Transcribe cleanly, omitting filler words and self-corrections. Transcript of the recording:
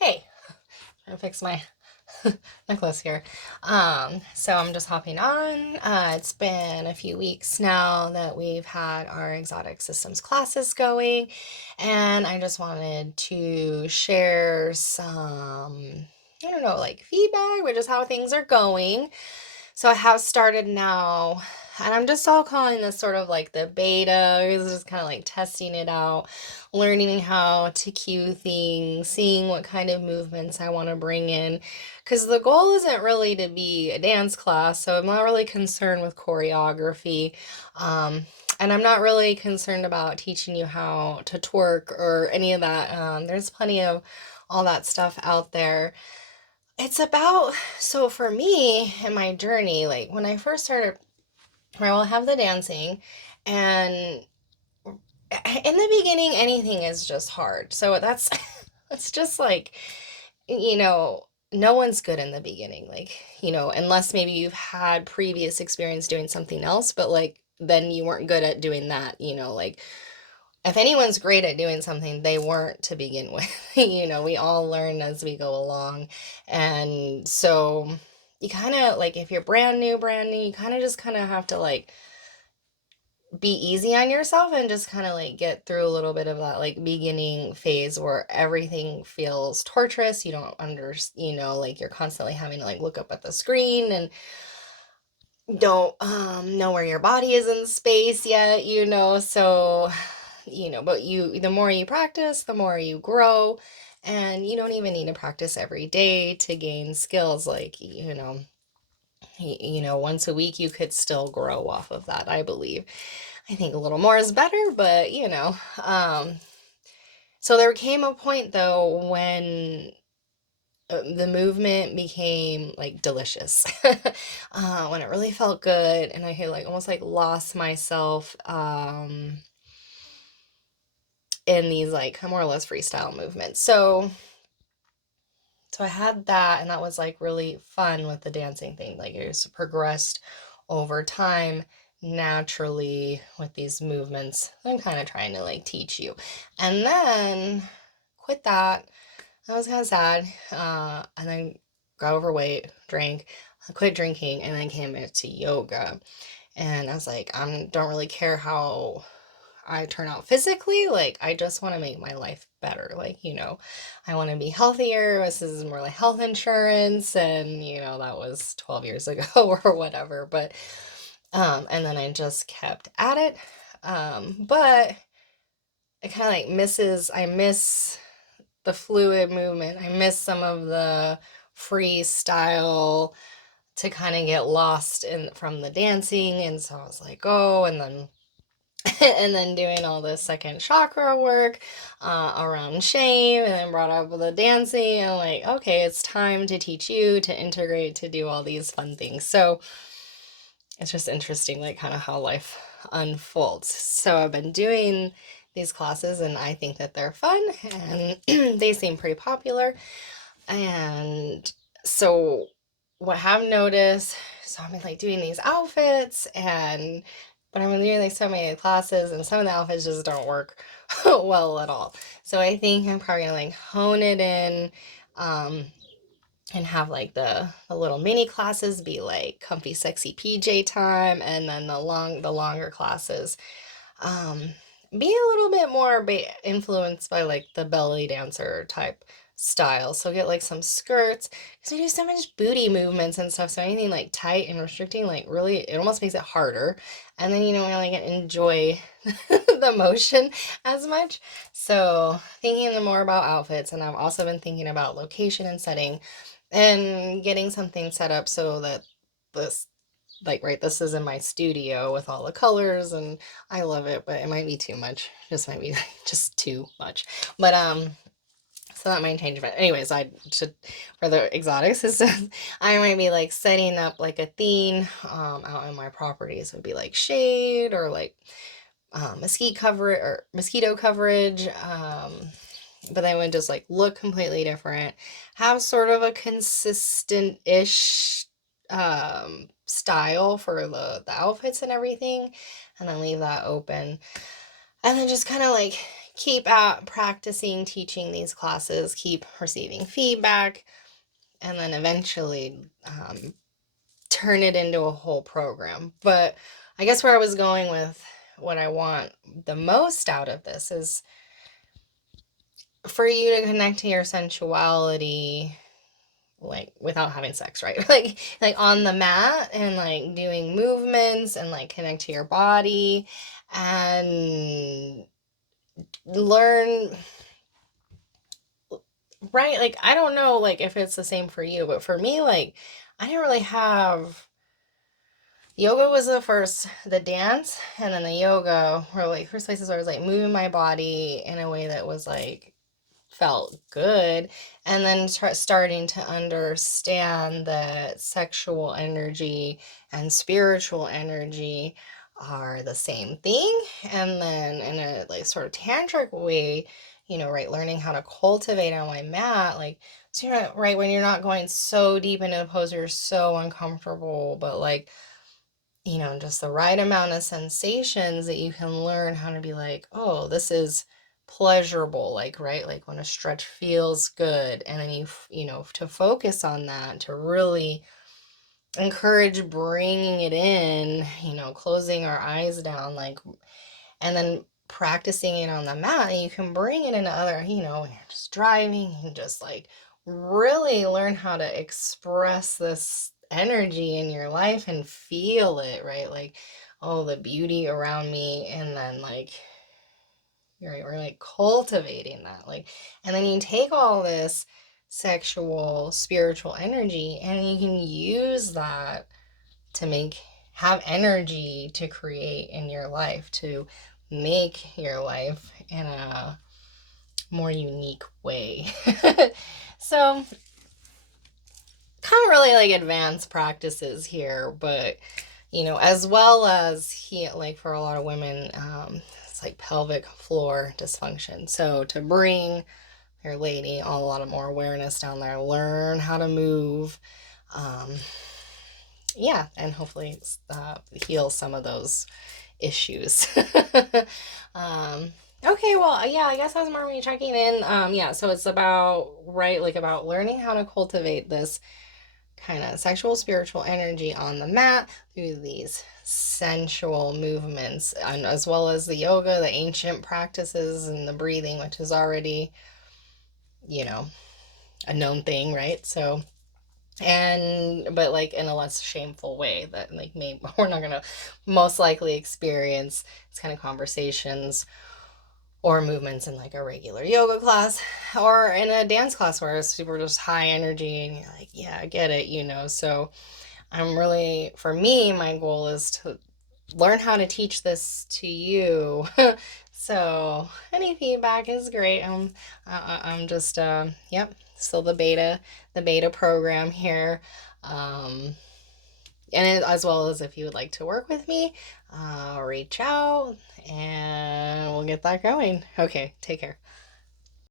Hey, trying to fix my necklace here. So I'm just hopping on. It's been a few weeks now that we've had our exotic systems classes going, and I just wanted to share some, I don't know, like feedback, which is how things are going. So I have started now, and I'm just all calling this sort of like the beta. It's just kind of like testing it out, learning how to cue things, seeing what kind of movements I want to bring in. Because the goal isn't really to be a dance class, so I'm not really concerned with choreography. Um, and I'm not really concerned about teaching you how to twerk or any of that. There's plenty of all that stuff out there. It's about, so for me and my journey, like when I first started, I will have the dancing, and in the beginning, anything is just hard. So that's, it's just like, no one's good in the beginning, like, unless maybe you've had previous experience doing something else, but like, then you weren't good at doing that, like if anyone's great at doing something, they weren't to begin with. We all learn as we go along. And so you kind of like, if you're brand new, you kind of have to like be easy on yourself and just kind of like get through a little bit of that like beginning phase where everything feels torturous. You don't like you're constantly having to like look up at the screen and don't know where your body is in space yet, so but the more you practice, the more you grow, and you don't even need to practice every day to gain skills. Like, once a week you could still grow off of that, I believe. I think a little more is better, but so there came a point though when the movement became like delicious, when it really felt good and I had like almost like lost myself in these like more or less freestyle movements. So I had that, and that was like really fun with the dancing thing. Like it was progressed over time naturally with these movements I'm kind of trying to like teach you. And then quit that. I was kind of sad. And then got overweight, drank, I quit drinking, and then came back to yoga. And I was like, I don't really care how I turn out physically. Like, I just want to make my life better. Like, I want to be healthier. This is more like health insurance. And, that was 12 years ago or whatever. But, and then I just kept at it. But it kind of like I miss the fluid movement. I miss some of the freestyle to kind of get lost in from the dancing. And so I was like, oh, and then and then doing all the second chakra work around shame, and then brought up the dancing, and like, okay, it's time to teach you to integrate, to do all these fun things. So it's just interesting, like kind of how life unfolds. So I've been doing these classes, and I think that they're fun, and they seem pretty popular. And so what I've noticed, so I've been like doing these outfits, and but I'm doing like so many classes, and some of the outfits just don't work well at all. So I think I'm probably gonna like hone it in, um, and have like the little mini classes be like comfy, sexy PJ time, and then the longer classes um, be a little bit more influenced by like the belly dancer type style. So get like some skirts because we do so much booty movements and stuff. So anything like tight and restricting, like really, it almost makes it harder. And then you don't really get enjoy the motion as much. So thinking more about outfits, and I've also been thinking about location and setting and getting something set up so that this like right this is in my studio with all the colors, and I love it, but it might be too much, just might be just too much, but so that might change. But anyways, I should, for the exotic systems, I might be like setting up like a theme out in my properties. It would be like shade or like mosquito coverage, but they would just like look completely different, have sort of a consistent-ish style for the outfits and everything, and then leave that open, and then just kind of like keep practicing teaching these classes, keep receiving feedback, and then eventually turn it into a whole program. But I guess where I was going with what I want the most out of this is for you to connect to your sensuality, like without having sex, right? Like on the mat and like doing movements and like connect to your body and learn, right? Like I don't know like if it's the same for you, but for me, like I didn't really have yoga. Was the dance, and then the yoga were like first places where I was like moving my body in a way that was like felt good, and then starting to understand that sexual energy and spiritual energy are the same thing, and then in a like sort of tantric way, right, learning how to cultivate on my mat, like, so you're not, right, when you're not going so deep into the pose, you're so uncomfortable, but like, just the right amount of sensations that you can learn how to be like, oh, this is pleasurable, like, right? Like when a stretch feels good, and then to focus on that, to really encourage bringing it in, closing our eyes down, like, and then practicing it on the mat, and you can bring it into other, when you're just driving, and just like really learn how to express this energy in your life and feel it, right? Like, oh, the beauty around me, and then like, right, we're like cultivating that, like, and then you take all this sexual, spiritual energy, and you can use that to have energy to create in your life, to make your life in a more unique way. So, kind of really like advanced practices here, but as well as like for a lot of women, it's like pelvic floor dysfunction. So to bring your lady a lot of more awareness down there, learn how to move, um, yeah, and hopefully heal some of those issues. Okay, well, yeah, I guess that's more me checking in. Yeah, so it's about, right, like about learning how to cultivate this kind of sexual, spiritual energy on the mat through these sensual movements, and as well as the yoga, the ancient practices, and the breathing, which is already, you know, a known thing, right? So, but like in a less shameful way that like maybe we're not gonna most likely experience these kind of conversations or movements in like a regular yoga class or in a dance class where it's super just high energy and you're like, yeah, I get it, so for me, my goal is to learn how to teach this to you. So any feedback is great. I'm just yep, still the beta program here. And as well as if you would like to work with me, reach out and we'll get that going. Okay, take care.